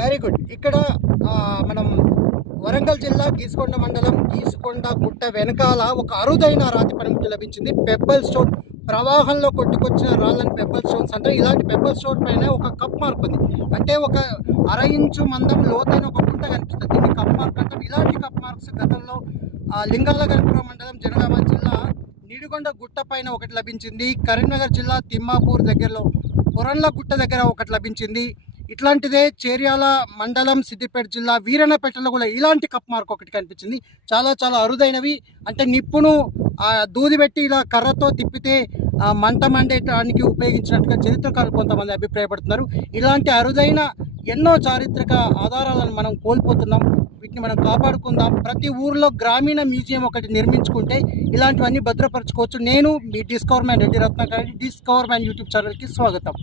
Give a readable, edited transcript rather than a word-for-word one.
Very good. ఇక్కడ మనం వరంగల్ జిల్లా గీసుకొండ మండలం గీసుకొండ గుట్ట వెనకాల ఒక అరుదైన రాతి పనిముట్టు లభించింది. పెబ్బల్ స్టోన్, ప్రవాహంలో కొట్టుకొచ్చిన రాళ్ళని పెబ్బల్ స్టోన్స్ అంటే. ఇలాంటి పెబ్బల్ స్టోన్ పైన ఒక కప్ మార్క్ ఉంది. అంటే ఒక అర ఇంచు మందం లోతైన ఒక గుంట కనిపిస్తుంది. దీన్ని కప్ మార్క్ అంటాం. ఇలాంటి కప్ మార్క్స్ గతంలో లింగాలగనపురం మండలం జనగామ జిల్లా నిడిగొండ గుట్ట పైన ఒకటి లభించింది. కరీంనగర్ జిల్లా తిమ్మాపూర్ దగ్గరలో పొరంల గుట్ట దగ్గర ఒకటి లభించింది. ఇట్లాంటిదే చేర్యాల మండలం సిద్దిపేట జిల్లా వీరన్నపేటలో కూడా ఇలాంటి కప్ మార్క్ ఒకటి కనిపించింది. చాలా చాలా అరుదైనవి. అంటే నిప్పును దూది పెట్టి ఇలా కర్రతో తిప్పితే మంట మండేటానికి ఉపయోగించినట్టుగా చరిత్రకారులు కొంతమంది అభిప్రాయపడుతున్నారు. ఇలాంటి అరుదైన ఎన్నో చారిత్రక ఆధారాలను మనం కోల్పోతున్నాం. వీటిని మనం కాపాడుకుందాం. ప్రతి ఊర్లో గ్రామీణ మ్యూజియం ఒకటి నిర్మించుకుంటే ఇలాంటివన్నీ భద్రపరచుకోవచ్చు. నేను మీ discover man Reddy Ratnakar. Discover man YouTube ఛానల్కి స్వాగతం.